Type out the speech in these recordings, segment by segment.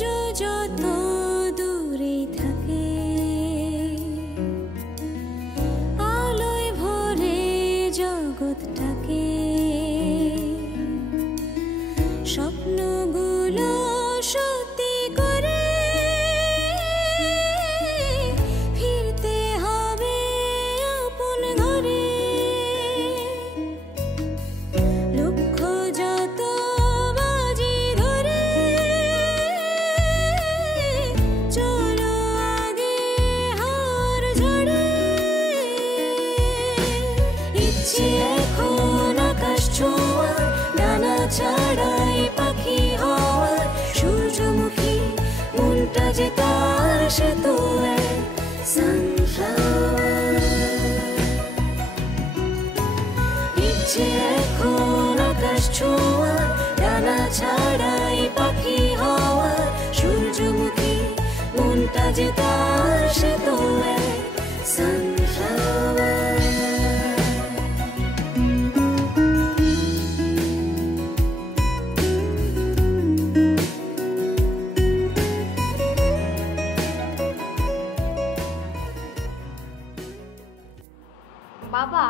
যত দূরে থাকে আলোয় ভরে জগৎটাকে স্বপ্নগুলো সত্যি করে ফিরতে হবে আপন ঘরে লক্ষ্য যত বাজি ধরে চলো আগে হার ঝরে ইচ্ছে এখন আকাশ ছোঁয়া ডানা ছাড়াই পাখি হওয়ার সূর্যমুখী মনটা যে তার সে তো এক সানফ্লাওয়ার ইচ্ছে এখন আকাশ ছোঁয়া ডানা ছাড়াই পাখি হওয়ার সূর্যমুখী মনটা যে তার সে তো এক সানফ্লাওয়ার বাবা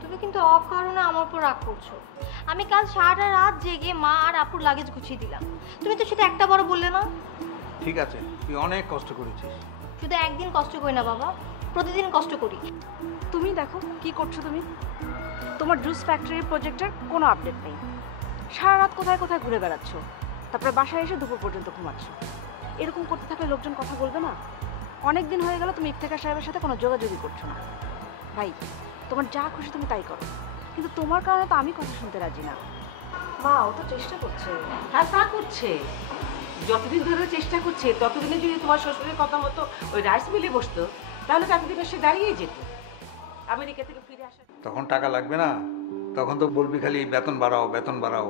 তুমি কিন্তু অকারণে আমার উপর রাগ করছো। আমি কাল সারা রাত জেগে মা আর আপুর লাগেজ গুছিয়ে দিলাম, তুমি তো সেটা একটা বড় বললে না। ঠিক আছে, তুই অনেক কষ্ট করেছিস। শুধু একদিন কষ্ট করি না বাবা, প্রতিদিন কষ্ট করি। তুমি দেখো কি করছো তুমি। তোমার জুস ফ্যাক্টরির প্রজেক্টের কোনো আপডেট নেই। সারা রাত কোথায় কোথায় ঘুরে বেড়াচ্ছ, তারপরে বাসায় এসে দুপুর পর্যন্ত ঘুমাচ্ছ। এরকম করতে থাকলে লোকজন কথা বলবে না? অনেক দিন হয়ে গেল তুমি ইফতেখার সাহেবের সাথে কোনো যোগাযোগই করছো না। ভাই তোমার যা খুশি তুমি তাই করো, কিন্তু তোমার কারণে তো আমি কথা শুনতে রাজি না। মা ও তো চেষ্টা করছে। হ্যাঁ তা করছে, যতদিন ধরে চেষ্টা করছে ততদিনে যদি তোমার শ্বশুরের কথা মতো ওই রাইস মিলে বসতো তাহলে তো এতদিন সে দাঁড়িয়ে যেত। আমেরিকা থেকে ফিরে আসা তখন টাকা লাগবে না, তখন তো বলবি খালি বেতন বাড়াও বেতন বাড়াও,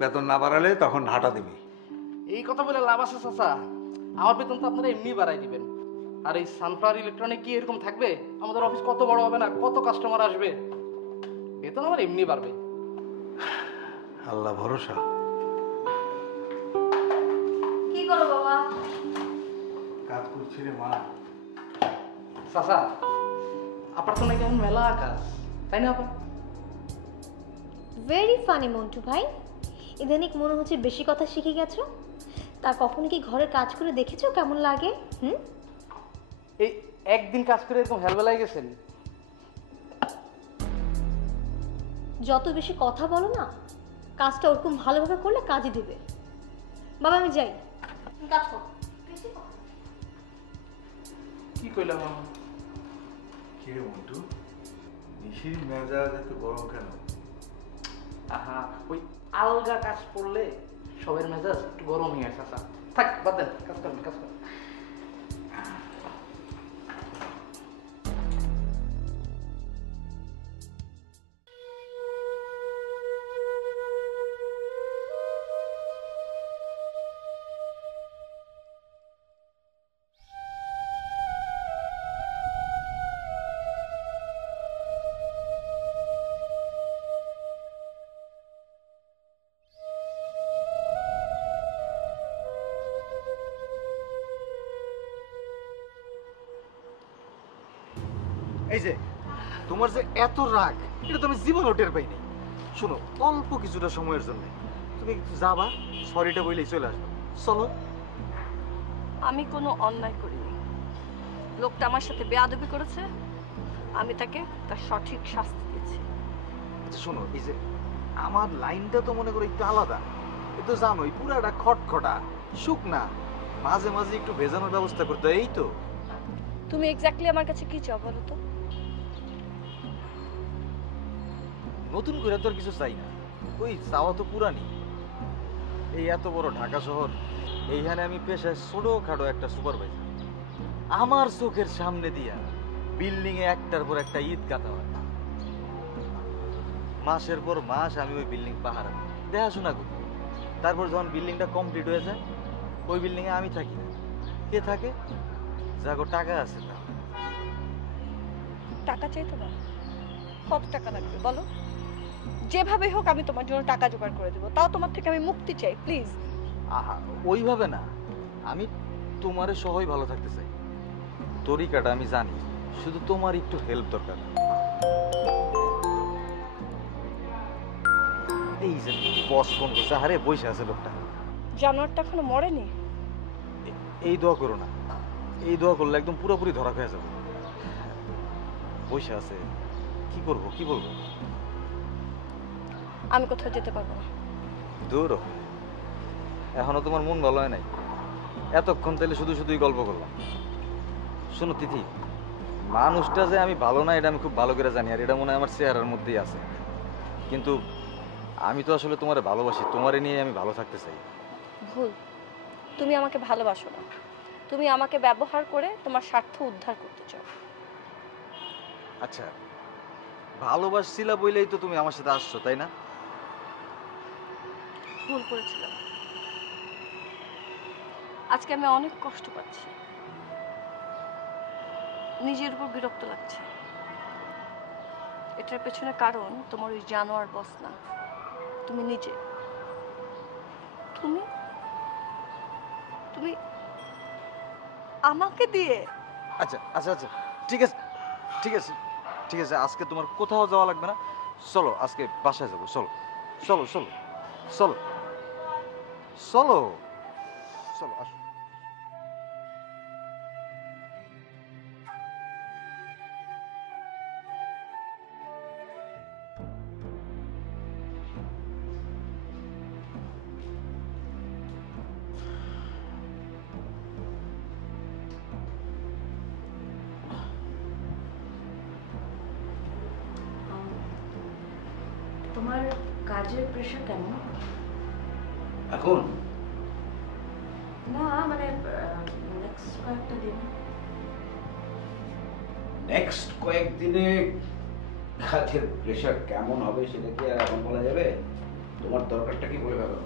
বেতন না বাড়ালে তখন হাঁটা দিবি। এই কথা বলে লাভ আছে চাচা? আমার বেতন তো আপনারা এমনি বাড়াই দিবেন। আর এই সানফ্লাওয়ার ইলেকট্রনিক কি এরকম থাকবে? আমাদের অফিস কত বড় হবে না, কত কাস্টমার আসবে, বেতন আমার এমনি বাড়বে। আল্লাহ ভরসা। কি করো বাবা? কাজ করছি রে মা। চাচা আপনার তো নাকি এখন মেলা কাজ, তাই না আপা? ভেরি ফানি মন্টু ভাই, ইদানিক মনে হচ্ছে বেশি কথা শিখে গেছো। তা কখনো কি ঘরের কাজ করে দেখেছো কেমন লাগে? এই একদিন কাজ করে এরকম হেলবেলায় গেছেন? যত বেশি কথা বলো না, কাজটা ওরকম ভালোভাবে করলে কাজে দিবে। বাবা আমি যাই, কাজ করো। কি কইলাম মামা? কি রে মন্টু, নিশির মেজাজ এত গরম কেন? আহা ওই আলগা কাজ করলে সবের মেজাজ একটু গরম হয়ে আছে। থাক বাদ দেন, কাজ করেন কাজ করেন। এই যে তোমার যে এত রাগ, এটা তো আমি জীবনও টের পাইনি। শোনো, অল্প কিছুটা সময়ের জন্য তুমি একটু যাবা, সরিটা বইলেই চলে আসবে। চলো। আমি কোনো অন্যায় করিনি। লোকটা আমার সাথে বেয়াদবি করেছে, আমি তাকে তার সঠিক শাস্তি দিয়েছি। আচ্ছা শোনো, এই যে আমার লাইনটা তো মনে করো একটু আলাদা, এ তো জানোই পুরাটা খটখটা শুকনা, মাঝে মাঝে একটু ভেজানোর ব্যবস্থা করতে হয়, এই তো। তুমি এক্স্যাক্টলি আমার কাছে কি চাও বলো তো? নতুন করে তো আর কিছু চাই না, ওই চাওয়া তো পুরানি। এই এত বড় ঢাকা শহর, এইখানে আমি পেশায় ছোটখাটো একটা সুপারভাইজার। আমার চোখের সামনে দিয়া বিল্ডিং এ একটার পর একটা ঈদ গাঁথা হয়, মাসের পর মাস আমি ওই বিল্ডিং পাহারা দেখাশোনা করি। তারপর যখন বিল্ডিংটা কমপ্লিট হয়ে যায়, ওই বিল্ডিং এ আমি থাকি না, কে থাকে? যাগো টাকা আছে। তা টাকা চাই তোমার? কত টাকা লাগবে বলো, যেভাবে হোক আমি তোমার জন্য টাকা জোগাড় করে দেবো। তাও তোমার থেকে আমি মুক্তি চাই, প্লিজ। আহা ওইভাবে না, আমি তোমারে সহই ভালো থাকতে চাই, তরিকাটা আমি জানি, শুধু তোমার একটু হেল্প দরকার। এই যে বস ফোন করছে, আরে বসে আছে লোকটা। জানোয়ারটা এখনো মরেনি? এই দোয়া করো না, এই দোয়া করলে একদম পুরোপুরি ধরা খেয়ে যাবে। বসে আছে, কি করব, কি বলবো? আমি কোথাও যেতে পারবো না। দূর, এখনো তোমার মন ভালো হয় নাই? এতক্ষণ তাহলে শুধু শুধুই গল্প করলাম। শোনো তিথি, মানুষটা যে আমি ভালো না এটা আমি খুব ভালো করে জানি, আর এটা মনে হয় আমার চেহারার মধ্যেই আছে। কিন্তু আমি তো আসলে তোমারে ভালোবাসি, তোমারে নিয়ে আমি ভালো থাকতে চাই। ভুল, তুমি আমাকে ভালোবাসো না, তুমি আমাকে ব্যবহার করে তোমার স্বার্থ উদ্ধার করতে চাও। আচ্ছা, ভালোবাসছিলা বইলেই তো তুমি আমার সাথে আসছো, তাই না? ভুল করেছিলাম, আজকে আমি অনেক কষ্ট পাচ্ছি, নিজের উপর বিরক্ত লাগছে। এটার পেছনে কারণ তোমার ওই জানোয়ার বস না, তুমি নিজে। তুমি তুমি আমাকে দিয়ে। আচ্ছা আচ্ছা আচ্ছা, ঠিক আছে ঠিক আছে ঠিক আছে, আজকে তোমার কোথাও যাওয়া লাগবে না। চলো আজকে বাসায় যাবো, চলো চলো চলো চলো চলো চলো, আসো। তোমার কাজের প্রেশার কেমন এখন না? মানে নেক্সট কয়েকটা দিন। নেক্সট কয়েকদিনে কাজের প্রেশার কেমন হবে সেটা কি আর এখন বলা যাবে? তোমার দরকারটা কি বলে ফেলো।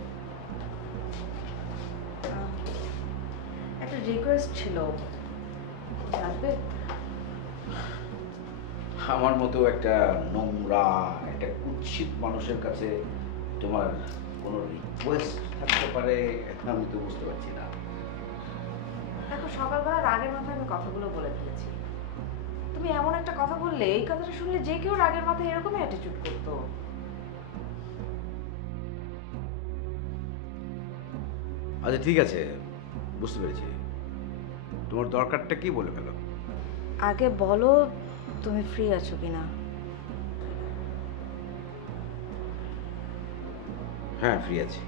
একটা রিকোয়েস্ট ছিল, আসবে? আমার মতো একটা নোংরা, একটা কুৎসিত মানুষের কাছে তোমার কোনো রিকোয়েস্ট থাকতে পারে আমি তো বুঝতে পারছি না। দেখো, সকালবেলা রাগের মাথায় আমি কথাগুলো বলে ফেলেছি। তুমি এমন একটা কথা বললে, এই কথাটা শুনলে যে কেউ রাগের মাথায় এরকমই অ্যাটিটিউড করতো। আচ্ছা ঠিক আছে, বুঝতে পেরেছি। তোমার দরকারটা কি বলে ফেলো। আগে বলো তুমি ফ্রি আছো কিনা। হ্যাঁ, ফ্রি আছি।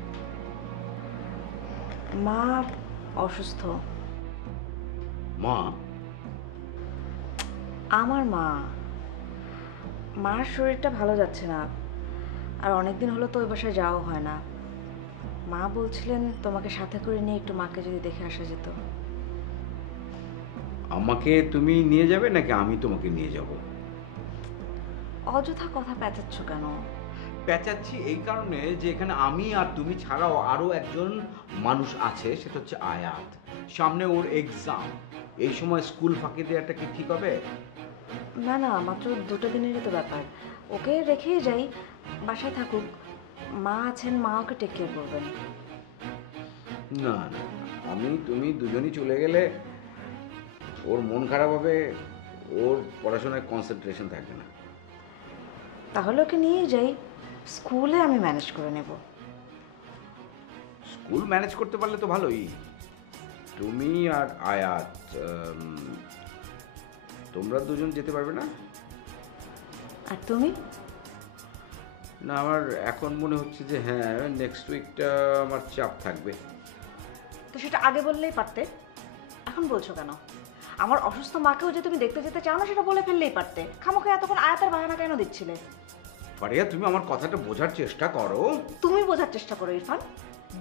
মা অসুস্থ। মা? আমার মা, মার শরীরটা ভালো যাচ্ছে না, আর অনেকদিন হলো তো ওই বাসায় যাওয়া হয় না। মা বলছিলেন তোমাকে সাথে করে নিয়ে একটু মাকে যদি দেখে আসা যেত। আমাকে তুমি নিয়ে যাবে নাকি আমি তোমাকে নিয়ে যাব? অযথা কথা পেঁচাচ্ছ কেন? পেঁচাচ্ছি এই কারণে যে এখানে আমি আর তুমি ছাড়াও আরো একজন মানুষ আছে, সেটা হচ্ছে আয়াত। সামনে ওর এক্সাম, এই সময় স্কুল ফাঁকি দেওয়াটা কি ঠিক হবে? না না, মাত্র 2 দিনেরই তো ব্যাপার, ওকে রেখেই যাই, বাসায় থাকুক। মা আছেন, মা ওকে টেক কেয়ার করবেন। না না, আমি তুমি দুজনই চলে গেলে ওর মন খারাপ হবে, ওর পড়াশোনায় কনসেন্ট্রেশন থাকবে না। তাহলে ওকে নিয়েই যাই, স্কুলে আমি ম্যানেজ করে নেব। স্কুল ম্যানেজ করতে পারলে তো ভালোই। তুমি আর আয়াত, তোমরা দুজন যেতে পারবে না? আর তুমি? না, আমার এখন মনে হচ্ছে যে হ্যাঁ, নেক্সট উইকটা আমার চাপ থাকবে। তো সেটা আগে বললেই পারতে, এখন বলছো কেন? আমার অসুস্থ মাকেও যে তুমি দেখতে যেতে চাও না সেটা বলে ফেললেই পারতে, খামোখা এতক্ষণ আয়াতের বাহানা কেন দিচ্ছিলে? ফারিয়া, তুমি আমার কথাটা বোঝার চেষ্টা করো। তুমি বোঝার চেষ্টা করো ইরফান।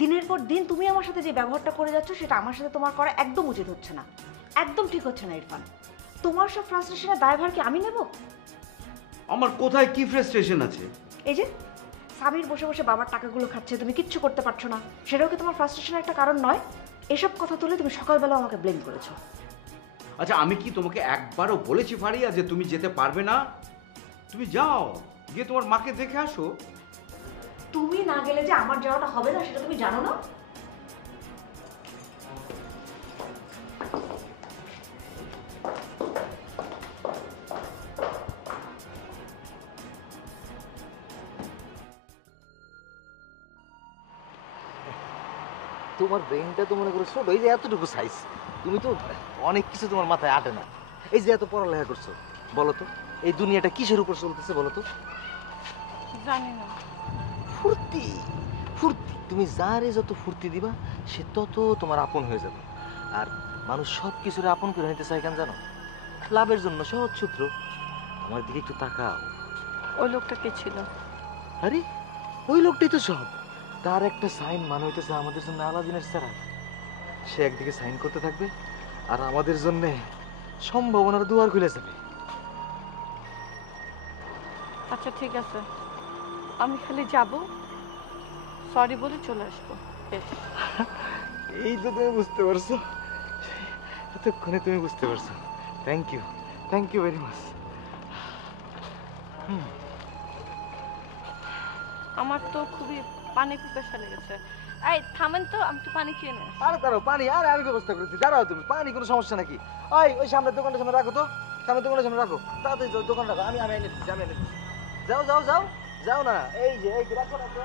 দিনের পর দিন তুমি আমার সাথে যে ব্যবহারটা করে যাচ্ছ সেটা আমার সাথে তোমার করা একদম উচিত হচ্ছে না, একদম ঠিক হচ্ছে না ইরফান। তোমার সব ফ্রাস্ট্রেশনের দায়ভার কি আমি নেব? আমার কোথায় কি ফ্রাস্ট্রেশন আছে? এই যে সামির বসে বসে বাবার টাকাগুলো খাচ্ছে, তুমি কিচ্ছু করতে পারছো না, সেটাও কি তোমার ফ্রাস্ট্রেশনের একটা কারণ নয়? এসব কথা তুলে তুমি সকালবেলা আমাকে ব্লেম করেছো। আচ্ছা, আমি কি তোমাকে একবারও বলেছি ফারিয়া যে তুমি যেতে পারবে না? তুমি যাও, গিয়ে তোমার মাকে দেখে আসো। তুমি না গেলে যে আমার যাওয়াটা হবে না সেটা তুমি জানো না? তোমার ব্রেনটা তো মনে করো ছোট, এই যে এতটুকু সাইজ, তুমি তো অনেক কিছু তোমার মাথায় আটে না। এই যে এত পড়ালেখা করছো, বলো তো এই দুনিয়াটা কিসের উপর চলতেছে বলো তো? জানি না। ফুর্তি, ফুর্তি। তুমি যারে যত ফুর্তি দিবা সে তত তোমার আপন হয়ে যাবে। আর মানুষ সব কিছুরে আপন করে নিতে চায় কেন জানো? লাভের জন্য, সহজ সূত্র। আমার দিকে একটু তাকাও। ওই লোকটা কে ছিল? আরে ওই লোকটাই তো সব। তার একটা সাইন মানে হইতেছে আমাদের জন্য আলাদিনের ছাড়া। সে একদিকে সাইন করতে থাকবে আর আমাদের জন্য সম্ভাবনার দুয়ার খুলে যাবে। আচ্ছা ঠিক আছে, আমি খালি যাব, সরি বলে চলে আসবো। বেশ। এই তো তুমি বুঝতে পারছো, এতক্ষণে তুমি বুঝতে পারছো। Thank you very much. আমার তো খুবই পানি পিপাসা লেগেছে। এই থামেন তো, আমি একটু পানি খেয়ে নেই। আরে দাঁড়াও, পানি আরে আমি ব্যবস্থা করেছি, দাঁড়াও তুমি। পানি কোনো সমস্যা নাকি? ওই সামনের দোকানটার সামনে রাখো তো, সামনের দোকানটার সামনে রাখো, তাড়াতাড়ি যাও, দোকান রাখো। আমি এনে দিচ্ছি, যাও যাও যাও যাও না, এই যে রাখো রাখো।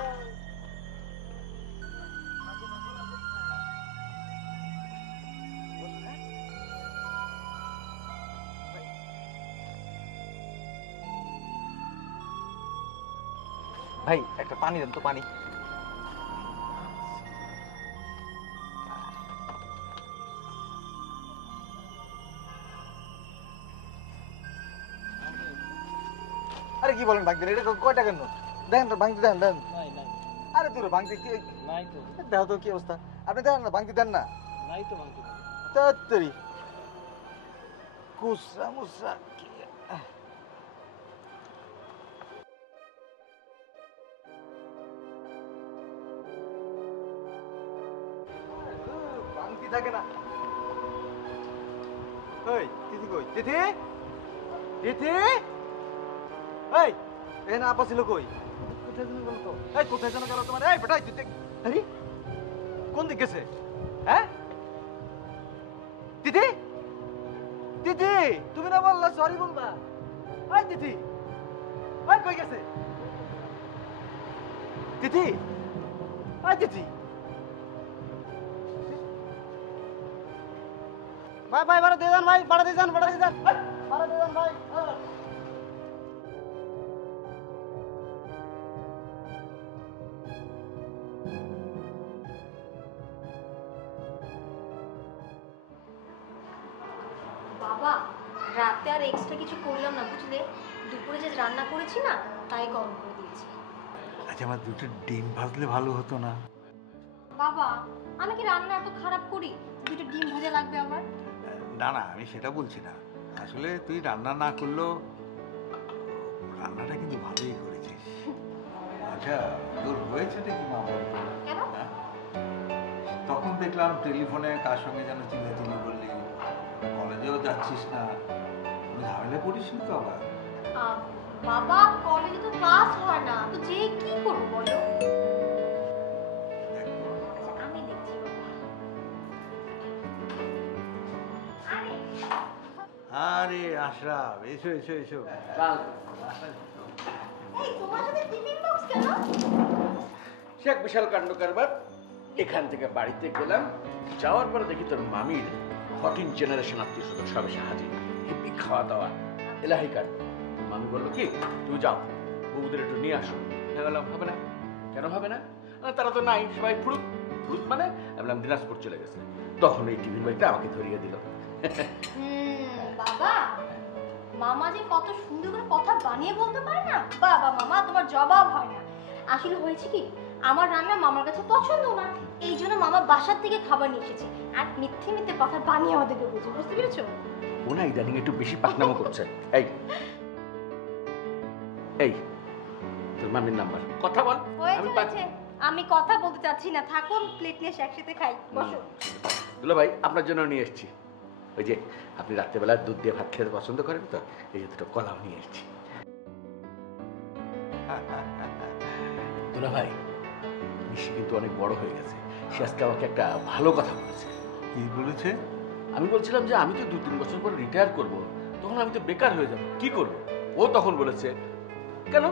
ভাই একটা পানি দেন তো, পানি। আরে কি বলেন ভাঙতে? এটা কয় টাকার নোট? দেখেন তো, ভাঙতে দেন। নাই নাই আরে দূরে ভাঙতে নাই তো, দেখো তো কি অবস্থা। আপনি দেখেন না, ভাঙতে দেন না। নাই তো ভাঙতে পারি। তাড়াতাড়ি কুসরা মুসরা ভাঙতি থাকে না। ওই তিথি কই? তিথি তিথি, এই এখানে আপা ছিল কই? কোথায় যেন গেল তো? এই কোথায় যেন গেল তোমার? এই বেটাই তুই আরে কোন দিক গেছে? হ্যাঁ তিথি, তিথি তুমি না বললা সরি বলবা? এই তিথি, এই কই গেছে তিথি? এই তিথি, ভাই ভাই ভাড়া দিয়ে যান, ভাই ভাড়া দিয়ে যান, ভাড়া দিয়ে যান, ভাড়া দিয়ে যান ভাই। বাবা, রাতে আর এক্সট্রা কিছু করলাম না বুঝলে, দুপুরে যে রান্না করেছি না তাই গরম করে দিয়েছি। আচ্ছা আমার দুটো ডিম ভাজলে ভালো হতো না? বাবা, আমি কি রান্না এত খারাপ করি দুটো ডিম ভাজা লাগবে আমার? না না, আমি সেটা বলছি না। আসলে তুই রান্না না করলেও রান্নাটা কিন্তু ভালোই করেছিস। আচ্ছা তোর হয়েছেটা কি মা বলতো? কেন? তখন দেখলাম টেলিফোনে কার সঙ্গে যেন চিল্লাচিল্লি করলি, কলেজেও যাচ্ছিস না, কোনো ঝামেলা পড়িস নি তো আবার? বাবা কলেজে তো ক্লাস হয় না, তো যে কি করবো বলো? আচ্ছা, আমি দেখছি বাবা। আরে আশরাফ, এসো এসো এসো। এই তোমার সাথে টিফিন বক্স কেন? সে এক বিশাল কাণ্ড কারবার। এখান থেকে বাড়িতে গেলাম, যাওয়ার পরে দেখি তোর মামির 14 জেনারেশন আত্মীয় স্বজন সব এসে হাজির। হেপি খাওয়া দাওয়া, এলাহি কাণ্ড। মামি বললো কি তুমি যাও, বউদের একটু নিয়ে আসো। হ্যাঁ বললাম হবে না। কেন হবে না? তারা তো নাই, সবাই ফ্রুট ফ্রুট মানে আমি বললাম দিনাজপুর চলে গেছে। তখন এই টিফিন বাইকটা আমাকে ধরিয়ে দিল। বাবা, মামা যে কত সুন্দর করে কথা বানিয়ে বলতে পারে না, বাবা মামা তোমার জবাব হয় না। আসলে হয়েছে কি, আমার রান্না মামার কাছে পছন্দ না, এই জন্য মামা বাসার থেকে খাবার নিয়ে এসেছে আর মিথ্যে মিথ্যে কথা বানিয়ে আমাদেরকে বলছে, বুঝতে পেরেছো? ওনা ইদানিং একটু বেশি পাকনামো করছে। এই এই তোর মামির নাম্বার, কথা বল। হয়েছে, আমি কথা বলতে চাচ্ছি না, থাকুন প্লেট নিয়ে একসাথে খাই, বসো। দুলা ভাই আপনার জন্য নিয়ে এসেছি। ওই যে আপনি রাত্রেবেলা দুধ দিয়ে ভাত খেতে পছন্দ করেন তো, এই যে দুটো কলাও নিয়ে এসেছি। দুলা ভাই নিশি কিন্তু অনেক বড় হয়ে গেছে, সে আজকে আমাকে একটা ভালো কথা বলেছে। কি বলেছে? আমি বলছিলাম যে আমি তো 2-3 বছর পর রিটায়ার করব, তখন আমি তো বেকার হয়ে যাব, কি করব? ও তখন বলেছে কেন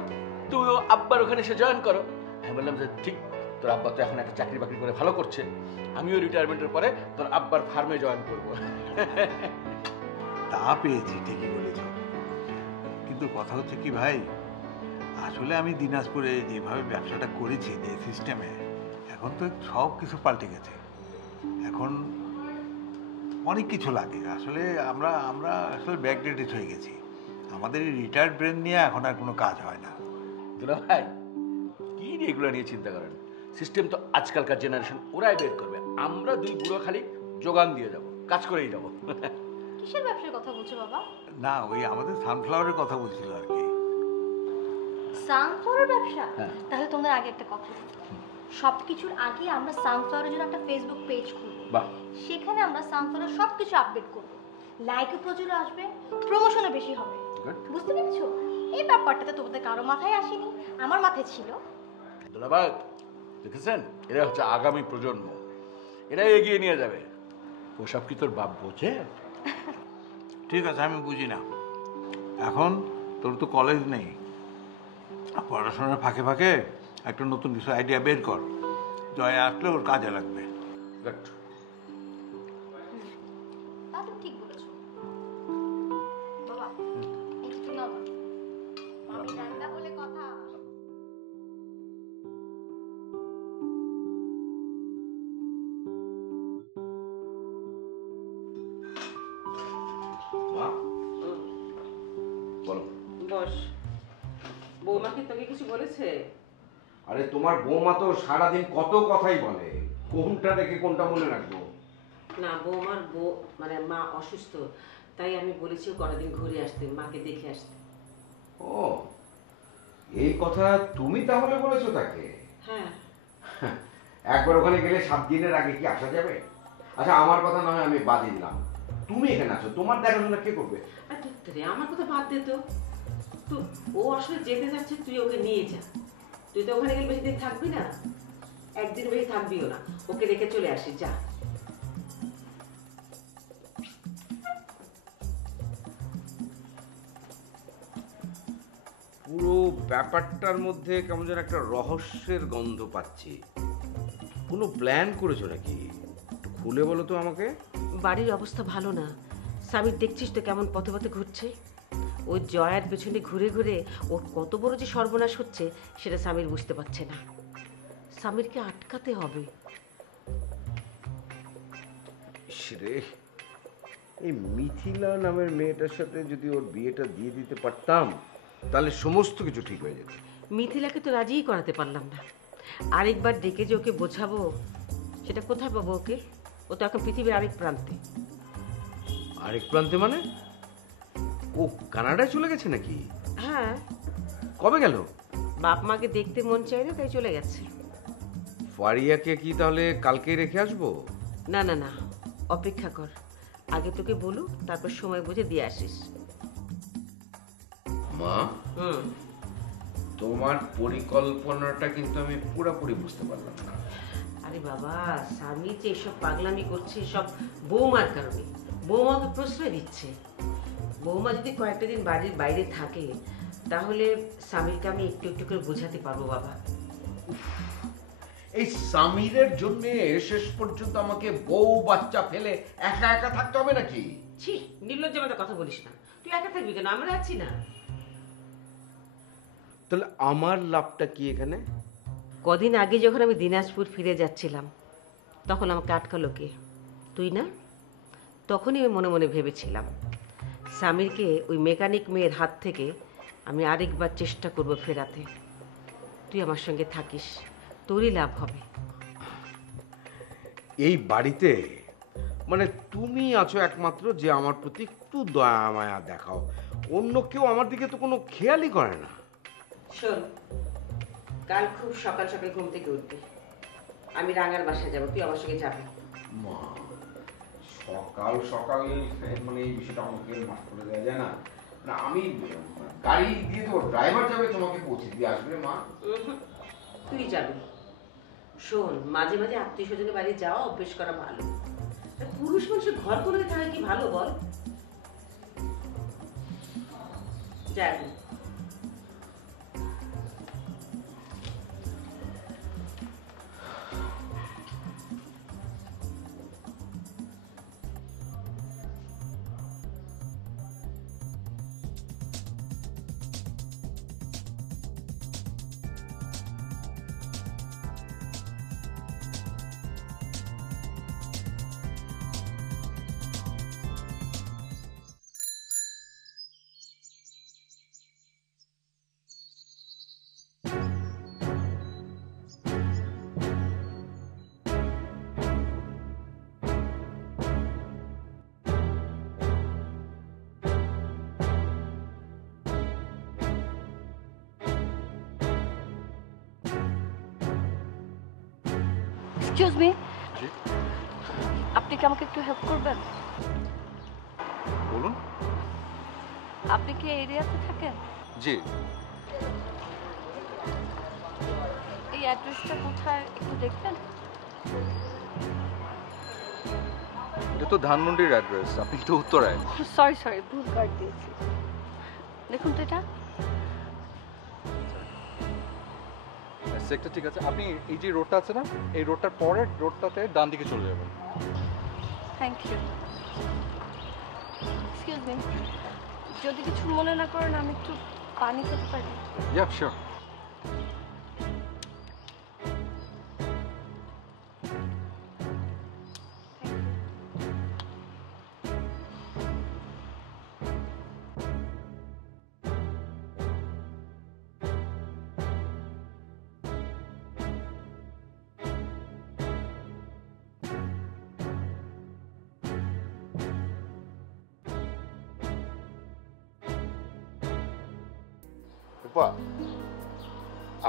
তুইও আব্বার ওখানে এসে জয়েন করো। আমি বললাম যে ঠিক, তোর আব্বা তো এখন একটা চাকরি বাকরি করে ভালো করছে, আমিও রিটায়ারমেন্টের পরে তোর আব্বার ফার্মে জয়েন করবো। তা পেয়েছি, ঠিকই বলেছ। কিন্তু কথা হচ্ছে কি ভাই, আসলে আমি দিনাজপুরে যেভাবে ব্যবসাটা করেছি, যে সিস্টেমে, এখন তো সব কিছু পাল্টে গেছে। এখন অনেক কিছু লাগে। আসলে আমরা আমরা আসলে ব্যাকডেটেড হয়ে গেছি। আমাদের এই রিটায়ার্ড ব্রেন নিয়ে এখন আর কোনো কাজ হয় না। দুলা ভাই, কি নিয়ে এগুলো নিয়ে চিন্তা করেন? সিস্টেম তো আজকালকার জেনারেশন ওরাই বের করবে, আমরা দুই বুড়ো খালি যোগান দিয়ে যাব, কাজ করেই যাব। কিসের ব্যবসার কথা বলছো বাবা? না, ওই আমাদের সানফ্লাওয়ারের কথা বলছিল আর কি। সানফ্লাওয়ার ব্যবসা? হ্যাঁ। তাহলে তোমাদের আগে একটা কথা, সবকিছুর আগে আমরা সানফ্লাওয়ারের জন্য একটা ফেসবুক পেজ খুলবো। বাহ, সেখানে আমরা সানফ্লাওয়ারের সবকিছু আপডেট করবো, লাইকও প্রচুর আসবে, প্রমোশনও বেশি হবে। Good. বুঝতে পেরেছো? এই ব্যাপারটাতে তোমাদের কারো মাথায় আসেনি, আমার মাথায় ছিল। দুলা ভাই দেখেছেন, এরা হচ্ছে আগামী প্রজন্ম, এরাই এগিয়ে নিয়ে যাবে। ওসব কি তোর বাপ বোঝে? ঠিক আছে, আমি বুঝি না। এখন তোর তো কলেজ নেই, পড়াশোনার ফাঁকে ফাঁকে একটা নতুন কিছু আইডিয়া বের কর, জয় আসলে ওর কাজে লাগবে। Good. তা তুমি ঠিক বলেছো বাবা। একটু না বাবা, আমি রান্না বলে কথা। মা, বলো। বস। বৌমা কি তোকে কিছু বলেছে? আরে তোমার বৌমা তো সারাদিন কত কথাই বলে, কোনটা রেখে কোনটা মনে রাখবো? না, বৌমার মানে মা অসুস্থ, তাই আমি বলেছি কতদিন ঘুরে আসতে, মাকে দেখে আসতে। ও, এই কথা তুমি তাহলে বলেছো তাকে? হ্যাঁ। একবার ওখানে গেলে 7 দিনের আগে কি আসা যাবে? আচ্ছা, আমার কথা না হয় আমি বাদ দিলাম, তুমি এখানে আছো, তোমার দেখাশোনা কে করবে? আর রে, আমার কথা বাদ দে তো। তো ও আসলে যেতে যাচ্ছে, তুই ওকে নিয়ে যা। তুই তো ওখানে গেলে বেশি দিন থাকবি না, একদিন বেশি থাকবিও না, ওকে রেখে চলে আসি, যা। পুরো ব্যাপারটার মধ্যে কেমন যেন একটা রহস্যের গন্ধ পাচ্ছি। কোনো প্ল্যান করেছো নাকি? একটু খুলে বলো তো আমাকে। বাড়ির অবস্থা ভালো না, স্বামীর দেখছিস তো কেমন পথে পথে ঘুরছে। ওই জয়ার পেছনে ঘুরে ঘুরে ওর কত বড় যে সর্বনাশ হচ্ছে সেটা স্বামীর বুঝতে পারছে না। স্বামীরকে আটকাতে হবে। রে, এই মিথিলা নামের মেয়েটার সাথে যদি ওর বিয়েটা দিয়ে দিতে পারতাম, তাহলে সমস্ত কিছু ঠিক হয়ে যেত। মিথিলাকে তো রাজিই করাতে পারলাম না। আরেকবার ডেকে যে ওকে বোঝাবো, সেটা কোথায় পাবো ওকে? ও তো এখন পৃথিবীর আরেক প্রান্তে। আরেক প্রান্তে মানে? ও কানাডায় চলে গেছে নাকি? হ্যাঁ। কবে গেল? বাপ মাকে দেখতে মন চাই না, তাই চলে গেছে। ফারিয়াকে কি তাহলে কালকেই রেখে আসবো? না না না, অপেক্ষা কর, আগে তোকে বলুক, তারপর সময় বুঝে দিয়ে আসিস। মা, তোমার পরিকল্পনাটা কিন্তু আমি পুরোপুরি বুঝতে পারলাম না। আরে বাবা, স্বামী যে এসব পাগলামি করছে সব বৌমার কারণে। বৌমাকে প্রশ্রয় দিচ্ছে। বৌমা যদি কয়েকটা দিন বাড়ির বাইরে থাকে, তাহলে স্বামীরকে আমি একটু একটু করে বোঝাতে পারবো বাবা। এই সামিরের জন্য শেষ পর্যন্ত আমাকে বউ বাচ্চা ফেলে একা একা থাকতে হবে নাকি? ছি, নির্লজ্জ মতো কথা বলিস না। তুই একা থাকবি কেন? আমরা আছি না। তাহলে আমার লাভটা কি এখানে? কদিন আগে যখন আমি দিনাজপুর ফিরে যাচ্ছিলাম, তখন আমাকে আটকালো কে? তুই না? তখনই আমি মনে মনে ভেবেছিলাম স্বামীরকে ওই মেকানিক মেয়ের হাত থেকে আমি আরেকবার চেষ্টা করব ফেরাতে। তুই আমার সঙ্গে থাকিস, তোরই লাভ হবে। এই বাড়িতে মানে তুমি আছো একমাত্র যে আমার প্রতি একটু দয়া মায়া দেখাও, অন্য কেউ আমার দিকে তো কোনো খেয়ালই করে না। শোন, কাল খুব সকাল সকাল ঘুম থেকে উঠবি, আমি রাঙার বাসায় যাবো, তুই আমার সঙ্গে যাবি। মা, সকাল সকাল মানে এই বিষয়টা আমাকে মাফ করে দেওয়া যায় না? না, আমি গাড়ি দিয়ে দেবো, ড্রাইভার যাবে তোমাকে পৌঁছে দিয়ে আসবে। মা, তুই যাবি। শোন, মাঝে মাঝে আত্মীয় স্বজনের বাড়ি যাওয়া অভ্যেস করা ভালো। পুরুষ মানুষের ঘর করে থাকা কি ভালো বল? যাবি। এক্সকিউজ মি, আপনি কি আমাকে একটু হেল্প করবেন? বলুন। আপনি কি এই এরিয়াতে থাকেন? জি। এই অ্যাড্রেসটা কোথায় একটু দেখবেন? এটা তো ধানমন্ডির অ্যাড্রেস, আপনি তো উত্তরায়। সরি ভুল কার্ড দিয়েছি। দেখুন তো এটা। সেক্টর ঠিক আছে, আপনি এই যে রোডটা আছে না, এই রোডটার পরের রোডটাতে ডান দিকে চলে যাবেন। Thank you. এক্সকিউজ মি, যদি কিছু মনে না করেন আমি একটু পানি খেতে পারি? Yeah sure.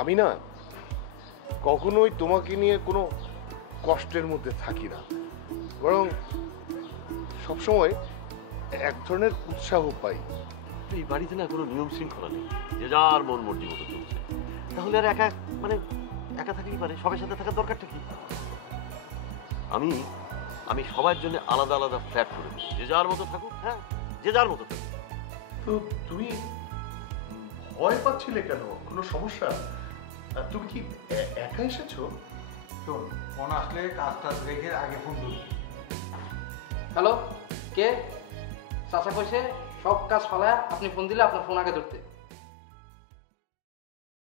আমি না কখনোই তোমাকে নিয়ে কোনো কষ্টের মধ্যে থাকি না, বরং সবসময় এক ধরনের উৎসাহ পাই। এই বাড়িতে না কোনো নিয়ম শৃঙ্খলা নেই, যে যার মন মর্জি মতো চলছে। তাহলে আর একা একা থাকলেই পারে, সবার সাথে থাকার দরকারটা কি? আমি সবার জন্য আলাদা আলাদা ফ্ল্যাট করে দেবো, যে যার মতো থাকুক। হ্যাঁ, যে যার মতো থাকুক। তো তুমি ভয় পাচ্ছিলে কেন? কোনো সমস্যা? তুমি কি একা এসেছো? শোন, ফোন আসলে কাজটা রেখে আগে ফোন ধরবি। হ্যালো, কে? চাচা কইছে সব কাজ ফালায় আপনি ফোন দিলে আপনার ফোন আগে ধরতে।